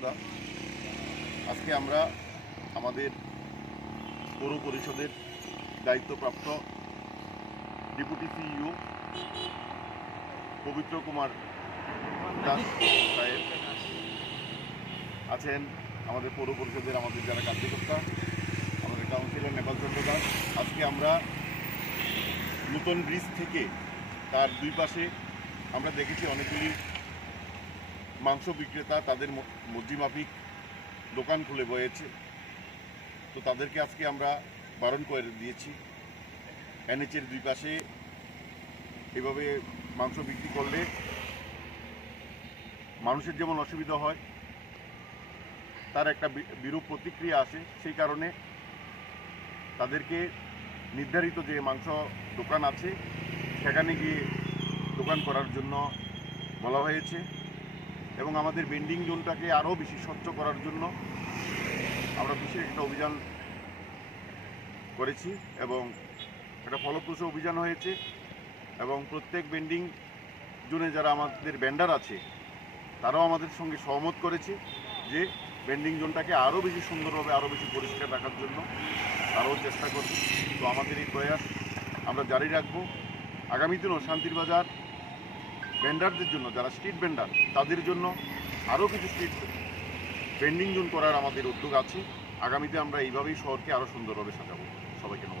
শ্রদ্ধা আজকে আমরা আমাদের পৌর পরিষদের দায়িত্বপ্রাপ্ত ডেপুটি সিইও পবিত্র কুমার দাস সাহেব আছেন আমাদের পৌর পরিষদের আমাদের যারা কার্যকর্তা, আমাদের কাউন্সিলর নেপাল চন্দ্র দাস। আজকে আমরা নূতন ব্রিজ থেকে তার দুই পাশে আমরা দেখেছি অনেকগুলি মাংস বিক্রেতা তাদের মর্জিমাফিক দোকান খুলে বয়েছে। তো তাদেরকে আজকে আমরা বারণ করে দিয়েছি। এনএচের দুই পাশে এভাবে মাংস বিক্রি করলে মানুষের যেমন অসুবিধা হয়, তার একটা বিরূপ প্রতিক্রিয়া আসে। সেই কারণে তাদেরকে নির্ধারিত যে মাংস দোকান আছে, সেখানে গিয়ে দোকান করার জন্য বলা হয়েছে। এবং আমাদের বেন্ডিং জোনটাকে আরও বেশি স্বচ্ছ করার জন্য আমরা বিশেষ একটা অভিযান করেছি এবং একটা ফলপ্রসূ অভিযান হয়েছে এবং প্রত্যেক বেন্ডিং জোনে যারা আমাদের ভেন্ডার আছে, তারাও আমাদের সঙ্গে সহমত করেছে যে বেন্ডিং জোনটাকে আরও বেশি সুন্দরভাবে, আরও বেশি পরিষ্কার রাখার জন্য তারাও চেষ্টা করবে তো আমাদের এই প্রয়াস আমরা জারি রাখব। আগামী দিনও শান্তির বাজার ভেন্ডারদের জন্য, যারা স্ট্রিট ভেন্ডার তাদের জন্য আরও কিছু স্ট্রিট ভেন্ডিং জোন করার আমাদের উদ্যোগ আছে। আগামীতে আমরা এইভাবেই শহরকে আরও সুন্দরভাবে সাজাবো। সবাইকে নমস্কার।